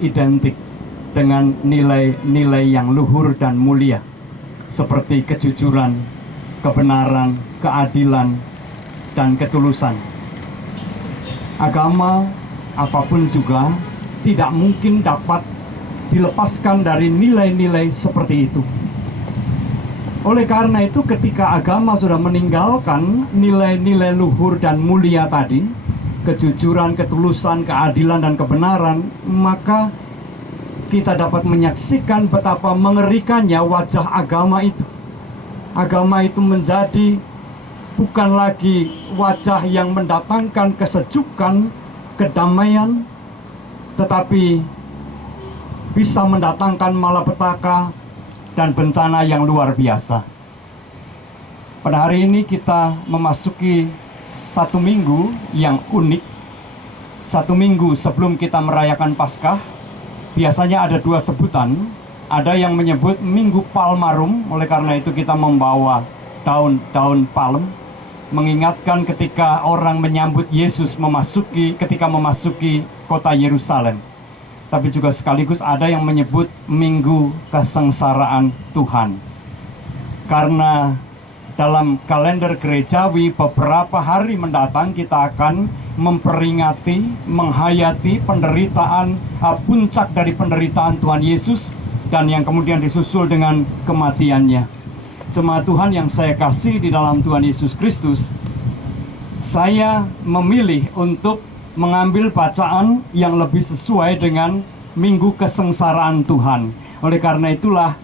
identik dengan nilai-nilai yang luhur dan mulia, seperti kejujuran, kebenaran, keadilan, dan ketulusan. Agama apapun juga tidak mungkin dapat dilepaskan dari nilai-nilai seperti itu. Oleh karena itu, ketika agama sudah meninggalkan nilai-nilai luhur dan mulia tadi, kejujuran, ketulusan, keadilan, dan kebenaran, maka kita dapat menyaksikan betapa mengerikannya wajah agama itu. Agama itu menjadi bukan lagi wajah yang mendatangkan kesejukan, kedamaian, tetapi bisa mendatangkan malapetaka dan bencana yang luar biasa. Pada hari ini kita memasuki satu minggu yang unik. Satu minggu sebelum kita merayakan Paskah, biasanya ada dua sebutan. Ada yang menyebut Minggu Palmarum, oleh karena itu kita membawa daun-daun palem, mengingatkan ketika orang menyambut Yesus ketika memasuki kota Yerusalem. Tapi juga sekaligus ada yang menyebut Minggu Kesengsaraan Tuhan. Karena dalam kalender gerejawi beberapa hari mendatang kita akan memperingati, menghayati penderitaan, puncak dari penderitaan Tuhan Yesus, dan yang kemudian disusul dengan kematiannya. Jemaat Tuhan yang saya kasih di dalam Tuhan Yesus Kristus, saya memilih untuk mengambil bacaan yang lebih sesuai dengan Minggu Kesengsaraan Tuhan. Oleh karena itulah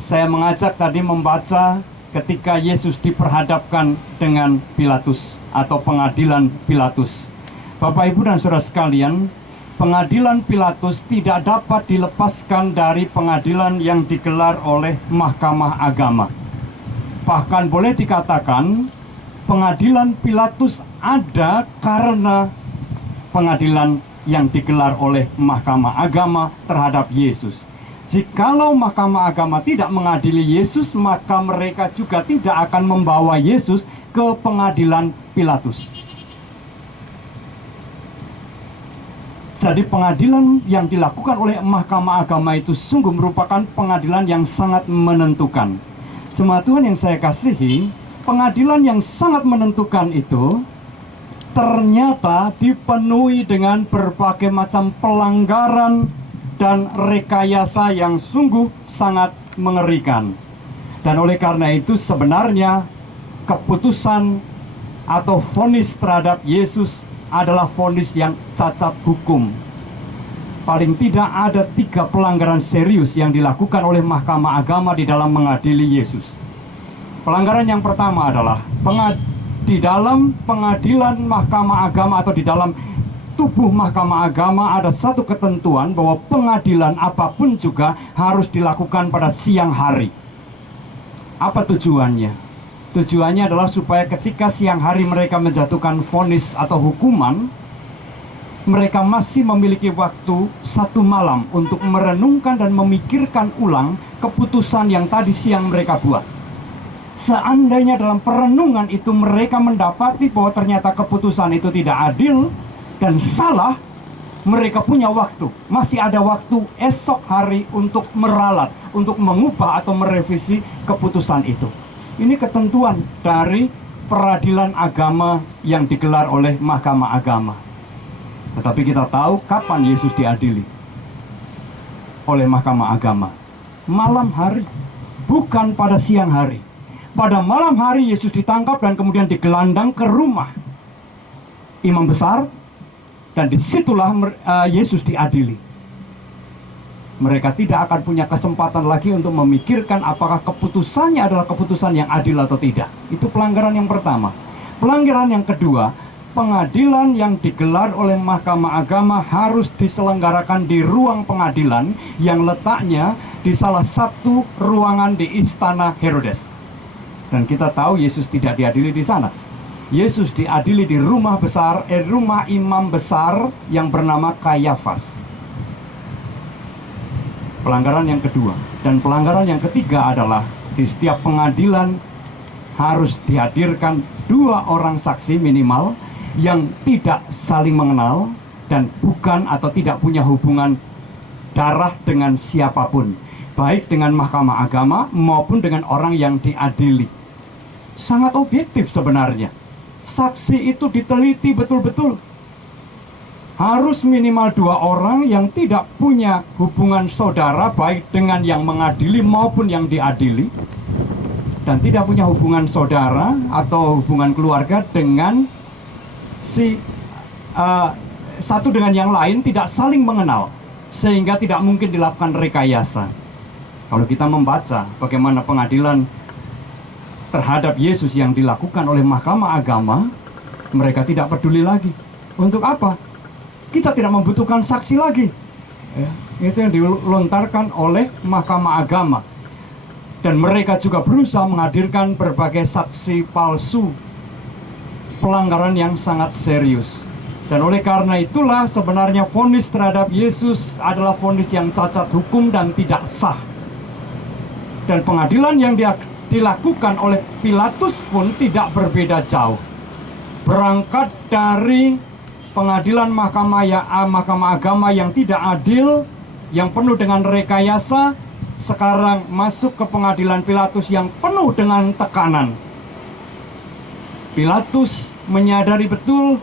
saya mengajak tadi membaca ketika Yesus diperhadapkan dengan Pilatus atau pengadilan Pilatus. Bapak, Ibu, dan saudara sekalian, pengadilan Pilatus tidak dapat dilepaskan dari pengadilan yang digelar oleh Mahkamah Agama. Bahkan boleh dikatakan pengadilan Pilatus ada karena pengadilan yang digelar oleh Mahkamah Agama terhadap Yesus. Jikalau Mahkamah Agama tidak mengadili Yesus, maka mereka juga tidak akan membawa Yesus ke pengadilan Pilatus. Jadi pengadilan yang dilakukan oleh Mahkamah Agama itu sungguh merupakan pengadilan yang sangat menentukan. Jemaat Tuhan yang saya kasihi, pengadilan yang sangat menentukan itu ternyata dipenuhi dengan berbagai macam pelanggaran dan rekayasa yang sungguh sangat mengerikan. Dan oleh karena itu sebenarnya keputusan atau vonis terhadap Yesus adalah vonis yang cacat hukum. Paling tidak ada 3 pelanggaran serius yang dilakukan oleh Mahkamah Agama di dalam mengadili Yesus. Pelanggaran yang pertama adalah di dalam pengadilan Mahkamah Agama atau di dalam tubuh Mahkamah Agama ada satu ketentuan bahwa pengadilan apapun juga harus dilakukan pada siang hari. Apa tujuannya? Tujuannya adalah supaya ketika siang hari mereka menjatuhkan vonis atau hukuman, mereka masih memiliki waktu 1 malam untuk merenungkan dan memikirkan ulang keputusan yang tadi siang mereka buat. Seandainya dalam perenungan itu mereka mendapati bahwa ternyata keputusan itu tidak adil dan salah, mereka punya waktu, masih ada waktu esok hari untuk meralat, untuk mengubah atau merevisi keputusan itu. Ini ketentuan dari peradilan agama yang digelar oleh Mahkamah Agama. Tetapi kita tahu kapan Yesus diadili oleh Mahkamah Agama? Malam hari, bukan pada siang hari. Pada malam hari Yesus ditangkap dan kemudian digelandang ke rumah imam besar, dan disitulah Yesus diadili. Mereka tidak akan punya kesempatan lagi untuk memikirkan apakah keputusannya adalah keputusan yang adil atau tidak. Itu pelanggaran yang pertama. Pelanggaran yang kedua, pengadilan yang digelar oleh Mahkamah Agama harus diselenggarakan di ruang pengadilan yang letaknya di salah satu ruangan di istana Herodes. Dan kita tahu Yesus tidak diadili di sana. Yesus diadili di rumah imam besar yang bernama Kayafas. Pelanggaran yang kedua. Dan pelanggaran yang ketiga adalah di setiap pengadilan harus dihadirkan 2 orang saksi minimal yang tidak saling mengenal dan bukan atau tidak punya hubungan darah dengan siapapun, baik dengan mahkamah agama maupun dengan orang yang diadili. Sangat objektif sebenarnya. Saksi itu diteliti betul-betul. Harus minimal 2 orang yang tidak punya hubungan saudara baik dengan yang mengadili maupun yang diadili, dan tidak punya hubungan saudara atau hubungan keluarga dengan satu dengan yang lain, tidak saling mengenal, sehingga tidak mungkin dilakukan rekayasa. Kalau kita membaca bagaimana pengadilan terhadap Yesus yang dilakukan oleh mahkamah agama, mereka tidak peduli lagi. Untuk apa? Kita tidak membutuhkan saksi lagi. Ya, itu yang dilontarkan oleh mahkamah agama. Dan mereka juga berusaha menghadirkan berbagai saksi palsu, pelanggaran yang sangat serius. Dan oleh karena itulah sebenarnya vonis terhadap Yesus adalah vonis yang cacat hukum dan tidak sah. Dan pengadilan yang dilakukan oleh Pilatus pun tidak berbeda jauh. Berangkat dari pengadilan mahkamah agama yang tidak adil, yang penuh dengan rekayasa, sekarang masuk ke pengadilan Pilatus yang penuh dengan tekanan. Pilatus menyadari betul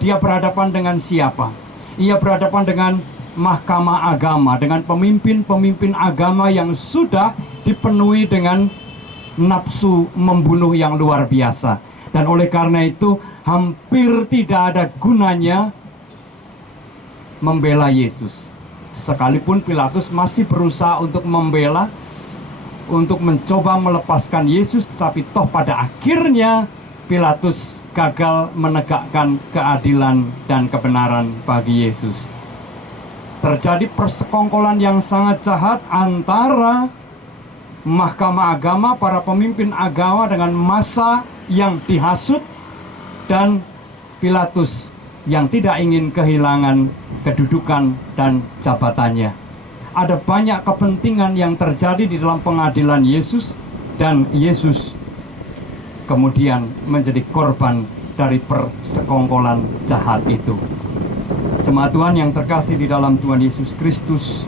dia berhadapan dengan siapa. Ia berhadapan dengan mahkamah agama, dengan pemimpin-pemimpin agama yang sudah dipenuhi dengan nafsu membunuh yang luar biasa. Dan oleh karena itu hampir tidak ada gunanya membela Yesus. Sekalipun Pilatus masih berusaha untuk membela, untuk mencoba melepaskan Yesus, tetapi toh pada akhirnya Pilatus gagal menegakkan keadilan dan kebenaran bagi Yesus. Terjadi persekongkolan yang sangat jahat antara mahkamah agama, para pemimpin agama dengan massa yang dihasut, dan Pilatus yang tidak ingin kehilangan kedudukan dan jabatannya. Ada banyak kepentingan yang terjadi di dalam pengadilan Yesus, dan Yesus kemudian menjadi korban dari persekongkolan jahat itu. Jemaat Tuhan yang terkasih di dalam Tuhan Yesus Kristus,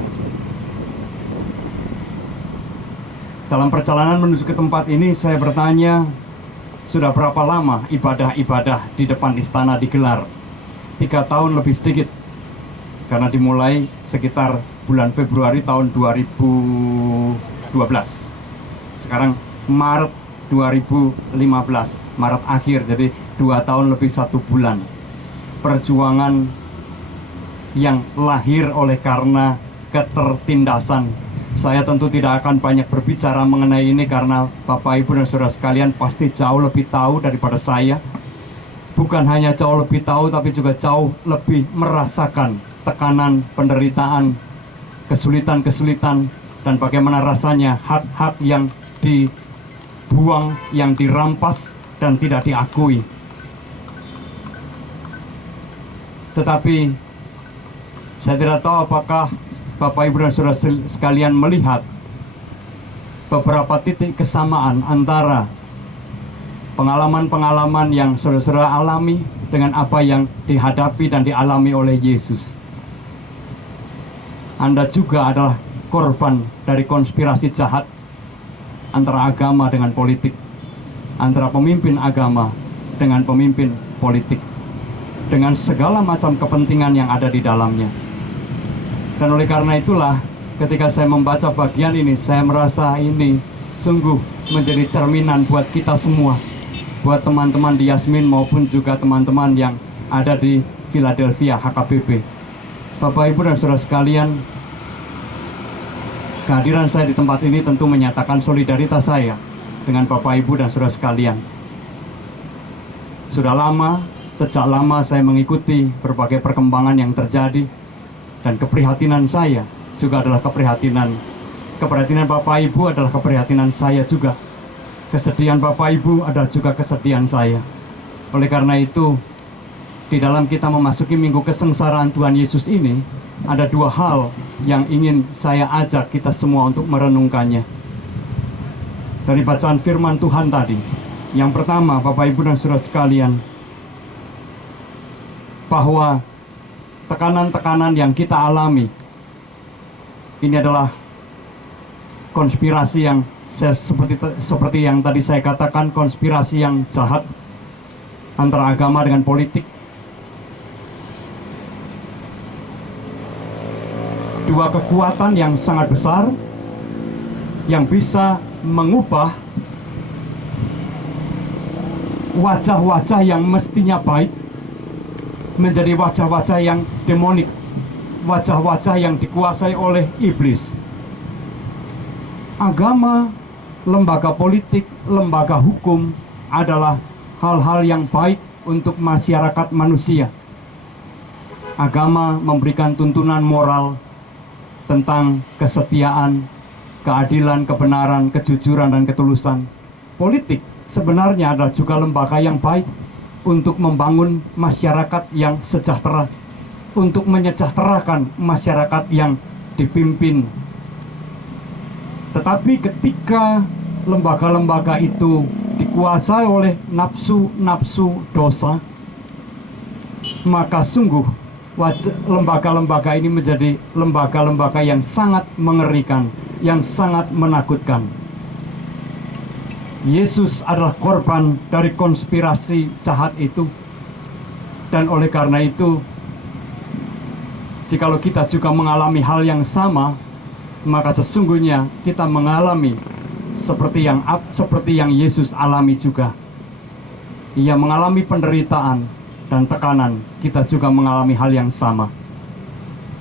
dalam perjalanan menuju ke tempat ini saya bertanya, sudah berapa lama ibadah-ibadah di depan istana digelar? 3 tahun lebih sedikit, karena dimulai sekitar bulan Februari tahun 2012. Sekarang Maret 2015, Maret akhir, jadi 2 tahun lebih 1 bulan. Perjuangan yang lahir oleh karena ketertindasan. Saya tentu tidak akan banyak berbicara mengenai ini karena Bapak Ibu dan Saudara sekalian pasti jauh lebih tahu daripada saya. Bukan hanya jauh lebih tahu, tapi juga jauh lebih merasakan tekanan, penderitaan, kesulitan-kesulitan, dan bagaimana rasanya hak-hak yang dibuang, yang dirampas, dan tidak diakui. Tetapi saya tidak tahu apakah Bapak Ibu dan Saudara sekalian melihat beberapa titik kesamaan antara pengalaman-pengalaman yang saudara-saudara alami dengan apa yang dihadapi dan dialami oleh Yesus. Anda juga adalah korban dari konspirasi jahat antara agama dengan politik, antara pemimpin agama dengan pemimpin politik, dengan segala macam kepentingan yang ada di dalamnya. Dan oleh karena itulah, ketika saya membaca bagian ini, saya merasa ini sungguh menjadi cerminan buat kita semua, buat teman-teman di Yasmin maupun juga teman-teman yang ada di Philadelphia HKBP. Bapak Ibu dan Saudara sekalian, kehadiran saya di tempat ini tentu menyatakan solidaritas saya dengan Bapak Ibu dan Saudara sekalian. Sudah lama, sejak lama saya mengikuti berbagai perkembangan yang terjadi, dan keprihatinan saya juga adalah keprihatinan Bapak Ibu adalah keprihatinan saya juga. Kesedihan Bapak Ibu adalah juga kesedihan saya. Oleh karena itu, di dalam kita memasuki minggu kesengsaraan Tuhan Yesus ini, ada 2 hal yang ingin saya ajak kita semua untuk merenungkannya. Dari bacaan firman Tuhan tadi, yang pertama, Bapak Ibu dan Saudara sekalian, bahwa tekanan-tekanan yang kita alami Ini adalah konspirasi yang seperti yang tadi saya katakan, konspirasi yang jahat antara agama dengan politik. Dua kekuatan yang sangat besar yang bisa mengubah wajah-wajah yang mestinya baik menjadi wajah-wajah yang demonik, wajah-wajah yang dikuasai oleh iblis. Agama, lembaga politik, lembaga hukum adalah hal-hal yang baik untuk masyarakat manusia. Agama memberikan tuntunan moral tentang kesetiaan, keadilan, kebenaran, kejujuran, dan ketulusan. Politik sebenarnya adalah juga lembaga yang baik untuk membangun masyarakat yang sejahtera, untuk menyejahterakan masyarakat yang dipimpin. Tetapi ketika lembaga-lembaga itu dikuasai oleh nafsu-nafsu dosa, maka sungguh lembaga-lembaga ini menjadi lembaga-lembaga yang sangat mengerikan, yang sangat menakutkan. Yesus adalah korban dari konspirasi jahat itu. Dan oleh karena itu, jikalau kita juga mengalami hal yang sama, maka sesungguhnya kita mengalami seperti yang Yesus alami juga. Ia mengalami penderitaan dan tekanan, kita juga mengalami hal yang sama.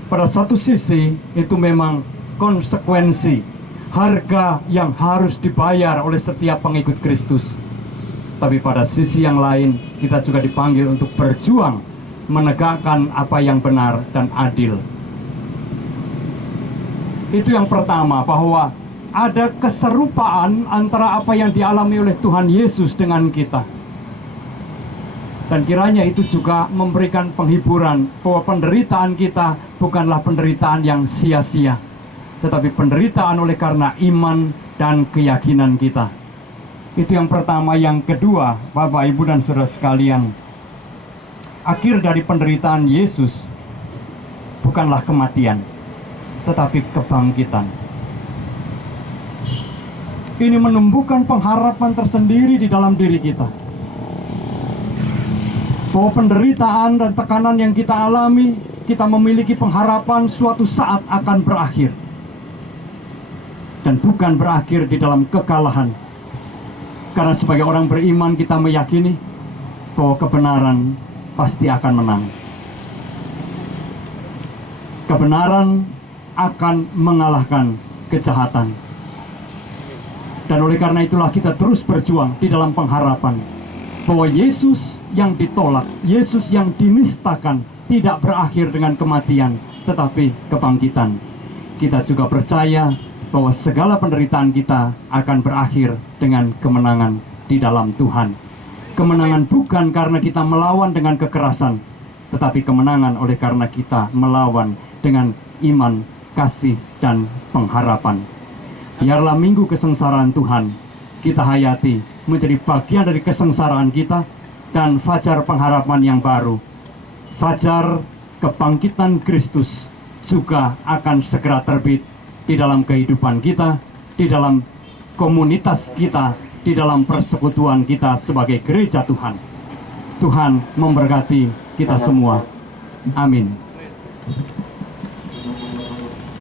Pada satu sisi, itu memang konsekuensi, harga yang harus dibayar oleh setiap pengikut Kristus. Tapi pada sisi yang lain, kita juga dipanggil untuk berjuang menegakkan apa yang benar dan adil. Itu yang pertama, bahwa ada keserupaan antara apa yang dialami oleh Tuhan Yesus dengan kita. Dan kiranya itu juga memberikan penghiburan bahwa penderitaan kita bukanlah penderitaan yang sia-sia, tetapi penderitaan oleh karena iman dan keyakinan kita. Itu yang pertama. Yang kedua, Bapak, Ibu, dan Saudara sekalian, akhir dari penderitaan Yesus bukanlah kematian, tetapi kebangkitan. Ini menumbuhkan pengharapan tersendiri di dalam diri kita, bahwa penderitaan dan tekanan yang kita alami, kita memiliki pengharapan suatu saat akan berakhir. Dan bukan berakhir di dalam kekalahan. Karena sebagai orang beriman kita meyakini bahwa kebenaran pasti akan menang. Kebenaran akan mengalahkan kejahatan. Dan oleh karena itulah kita terus berjuang di dalam pengharapan bahwa Yesus yang ditolak, Yesus yang dinistakan tidak berakhir dengan kematian, tetapi kebangkitan. Kita juga percaya bahwa segala penderitaan kita akan berakhir dengan kemenangan di dalam Tuhan. Kemenangan bukan karena kita melawan dengan kekerasan, tetapi kemenangan oleh karena kita melawan dengan iman, kasih, dan pengharapan. Biarlah minggu kesengsaraan Tuhan kita hayati menjadi bagian dari kesengsaraan kita dan fajar pengharapan yang baru. Fajar kebangkitan Kristus juga akan segera terbit di dalam kehidupan kita, di dalam komunitas kita, di dalam persekutuan kita sebagai gereja Tuhan. Tuhan memberkati kita semua. Amin.